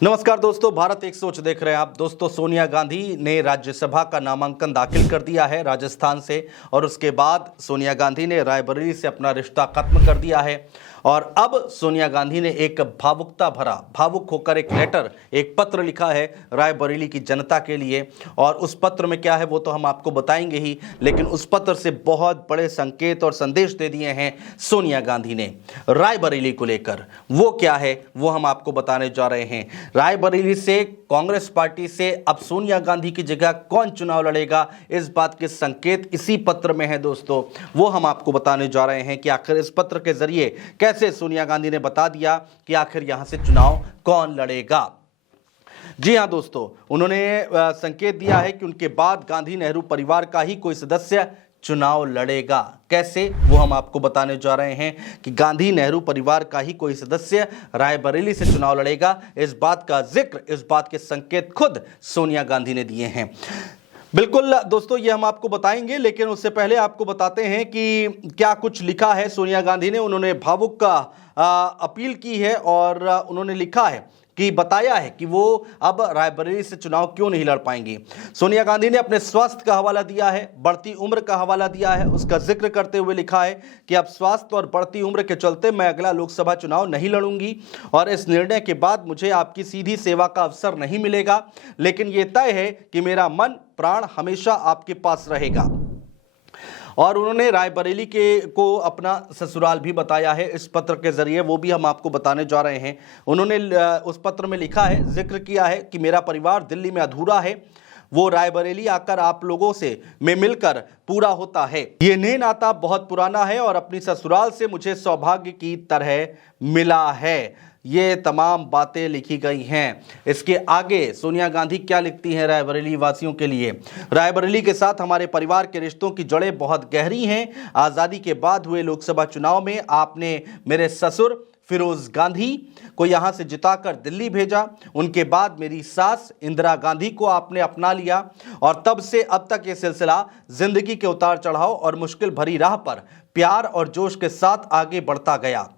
नमस्कार दोस्तों, भारत एक सोच देख रहे हैं आप। दोस्तों, सोनिया गांधी ने राज्यसभा का नामांकन दाखिल कर दिया है राजस्थान से, और उसके बाद सोनिया गांधी ने रायबरेली से अपना रिश्ता खत्म कर दिया है। और अब सोनिया गांधी ने एक भावुक होकर एक लेटर, एक पत्र लिखा है रायबरेली की जनता के लिए। और उस पत्र में क्या है वो तो हम आपको बताएंगे ही, लेकिन उस पत्र से बहुत बड़े संकेत और संदेश दे दिए हैं सोनिया गांधी ने रायबरेली को लेकर। वो क्या है वो हम आपको बताने जा रहे हैं। रायबरेली से कांग्रेस पार्टी से अब सोनिया गांधी की जगह कौन चुनाव लड़ेगा, इस बात के संकेत इसी पत्र में है दोस्तों। वो हम आपको बताने जा रहे हैं कि आखिर इस पत्र के जरिए कैसे सोनिया गांधी ने बता दिया कि आखिर यहां से चुनाव कौन लड़ेगा। जी हां दोस्तों, उन्होंने संकेत दिया है कि उनके बाद गांधी नेहरू परिवार का ही कोई सदस्य चुनाव लड़ेगा। कैसे, वो हम आपको बताने जा रहे हैं कि गांधी नेहरू परिवार का ही कोई सदस्य रायबरेली से चुनाव लड़ेगा। इस बात का जिक्र, इस बात के संकेत खुद सोनिया गांधी ने दिए हैं। बिल्कुल दोस्तों, ये हम आपको बताएंगे, लेकिन उससे पहले आपको बताते हैं कि क्या कुछ लिखा है सोनिया गांधी ने। उन्होंने भावुक का अपील की है और उन्होंने लिखा है कि बताया है कि वो अब रायबरेली से चुनाव क्यों नहीं लड़ पाएंगी। सोनिया गांधी ने अपने स्वास्थ्य का हवाला दिया है, बढ़ती उम्र का हवाला दिया है। उसका जिक्र करते हुए लिखा है कि अब स्वास्थ्य और बढ़ती उम्र के चलते मैं अगला लोकसभा चुनाव नहीं लड़ूंगी, और इस निर्णय के बाद मुझे आपकी सीधी सेवा का अवसर नहीं मिलेगा, लेकिन यह तय है कि मेरा मन प्राण हमेशा आपके पास रहेगा। और उन्होंने रायबरेली को अपना ससुराल भी बताया है इस पत्र के जरिए, वो भी हम आपको बताने जा रहे हैं। उन्होंने उस पत्र में लिखा है, जिक्र किया है कि मेरा परिवार दिल्ली में अधूरा है, वो रायबरेली आकर आप लोगों से में मिलकर पूरा होता है। ये नेह नाता बहुत पुराना है और अपनी ससुराल से मुझे सौभाग्य की तरह मिला है। ये तमाम बातें लिखी गई हैं। इसके आगे सोनिया गांधी क्या लिखती हैं रायबरेली वासियों के लिए। रायबरेली के साथ हमारे परिवार के रिश्तों की जड़ें बहुत गहरी हैं। आज़ादी के बाद हुए लोकसभा चुनाव में आपने मेरे ससुर फिरोज गांधी को यहां से जिताकर दिल्ली भेजा। उनके बाद मेरी सास इंदिरा गांधी को आपने अपना लिया, और तब से अब तक ये सिलसिला जिंदगी के उतार चढ़ाव और मुश्किल भरी राह पर प्यार और जोश के साथ आगे बढ़ता गया।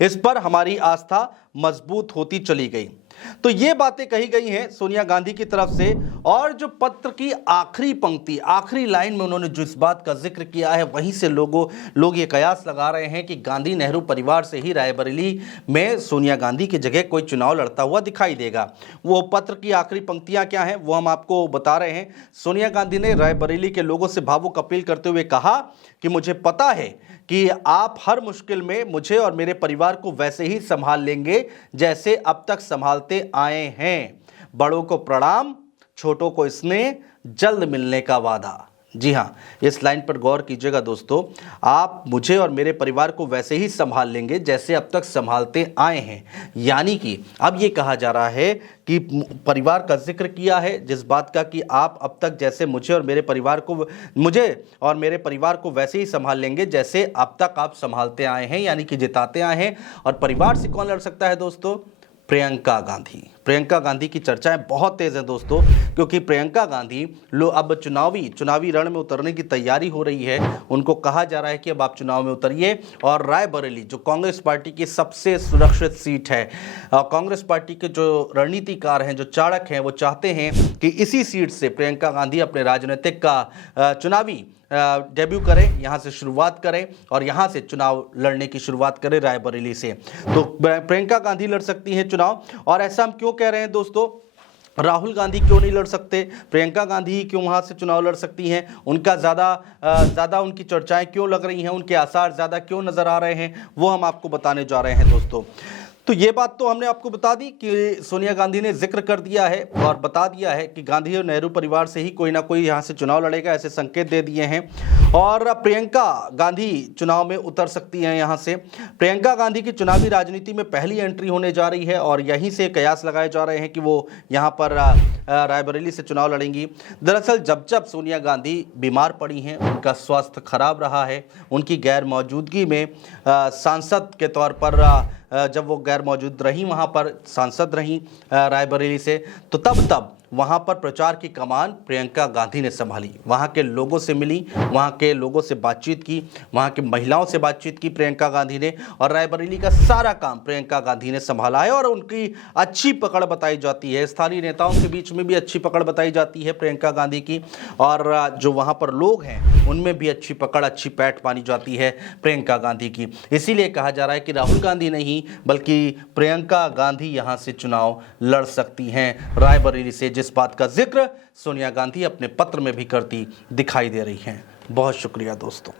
इस पर हमारी आस्था मजबूत होती चली गई। तो ये बातें कही गई हैं सोनिया गांधी की तरफ से। और जो पत्र की आखिरी पंक्ति, आखिरी लाइन में उन्होंने जो इस बात का जिक्र किया है, वहीं से लोग ये कयास लगा रहे हैं कि गांधी नेहरू परिवार से ही रायबरेली में सोनिया गांधी की जगह कोई चुनाव लड़ता हुआ दिखाई देगा। वो पत्र की आखिरी पंक्तियां क्या हैं वो हम आपको बता रहे हैं। सोनिया गांधी ने रायबरेली के लोगों से भावुक अपील करते हुए कहा कि मुझे पता है कि आप हर मुश्किल में मुझे और मेरे परिवार को वैसे ही संभाल लेंगे जैसे अब तक संभालते आए हैं। बड़ों को प्रणाम, छोटों को स्नेह, जल्द मिलने का वादा। जी हाँ, इस लाइन पर गौर कीजिएगा दोस्तों। आप मुझे और मेरे परिवार को वैसे ही संभाल लेंगे जैसे अब तक संभालते आए हैं। यानी कि अब ये कहा जा रहा है कि परिवार का जिक्र किया है जिस बात का कि आप अब तक जैसे मुझे और मेरे परिवार को वैसे ही संभाल लेंगे जैसे अब तक आप संभालते आए हैं, यानी कि जिताते आए हैं। और परिवार से कौन लड़ सकता है दोस्तों? प्रियंका गांधी की चर्चाएं बहुत तेज हैं दोस्तों, क्योंकि प्रियंका गांधी अब चुनावी रण में उतरने की तैयारी हो रही है। उनको कहा जा रहा है कि अब आप चुनाव में उतरिए, और रायबरेली जो कांग्रेस पार्टी की सबसे सुरक्षित सीट है, कांग्रेस पार्टी के जो रणनीतिकार हैं, जो चाणक्य हैं, वो चाहते हैं कि इसी सीट से प्रियंका गांधी अपने राजनीतिक का चुनावी डेब्यू करें, यहाँ से शुरुआत करें और यहाँ से चुनाव लड़ने की शुरुआत करें रायबरेली से। तो प्रियंका गांधी लड़ सकती हैं चुनाव। और ऐसा हम क्यों कह रहे हैं दोस्तों? राहुल गांधी क्यों नहीं लड़ सकते? प्रियंका गांधी ही क्यों वहाँ से चुनाव लड़ सकती हैं? उनका ज़्यादा उनकी चर्चाएं क्यों लग रही हैं, उनके आसार ज़्यादा क्यों नज़र आ रहे हैं, वो हम आपको बताने जा रहे हैं दोस्तों। तो ये बात तो हमने आपको बता दी कि सोनिया गांधी ने जिक्र कर दिया है और बता दिया है कि गांधी और नेहरू परिवार से ही कोई ना कोई यहाँ से चुनाव लड़ेगा, ऐसे संकेत दे दिए हैं। और प्रियंका गांधी चुनाव में उतर सकती हैं यहाँ से। प्रियंका गांधी की चुनावी राजनीति में पहली एंट्री होने जा रही है, और यहीं से कयास लगाए जा रहे हैं कि वो यहाँ पर रायबरेली से चुनाव लड़ेंगी। दरअसल जब सोनिया गांधी बीमार पड़ी हैं, उनका स्वास्थ्य खराब रहा है, उनकी गैर मौजूदगी में सांसद के तौर पर जब वो गैर मौजूद रही, वहाँ पर सांसद रहीं रायबरेली से, तो तब वहाँ पर प्रचार की कमान प्रियंका गांधी ने संभाली। वहाँ के लोगों से मिली, वहाँ के लोगों से बातचीत की, वहाँ की महिलाओं से बातचीत की प्रियंका गांधी ने, और रायबरेली का सारा काम प्रियंका गांधी ने संभाला है और उनकी अच्छी पकड़ बताई जाती है। स्थानीय नेताओं के बीच में भी अच्छी पकड़ बताई जाती है प्रियंका गांधी की, और जो वहाँ पर लोग हैं उनमें भी अच्छी पकड़, अच्छी पैठ मानी जाती है प्रियंका गांधी की। इसीलिए कहा जा रहा है कि राहुल गांधी नहीं बल्कि प्रियंका गांधी यहाँ से चुनाव लड़ सकती हैं रायबरेली से, जिस बात का जिक्र सोनिया गांधी अपने पत्र में भी करती दिखाई दे रही हैं। बहुत शुक्रिया दोस्तों।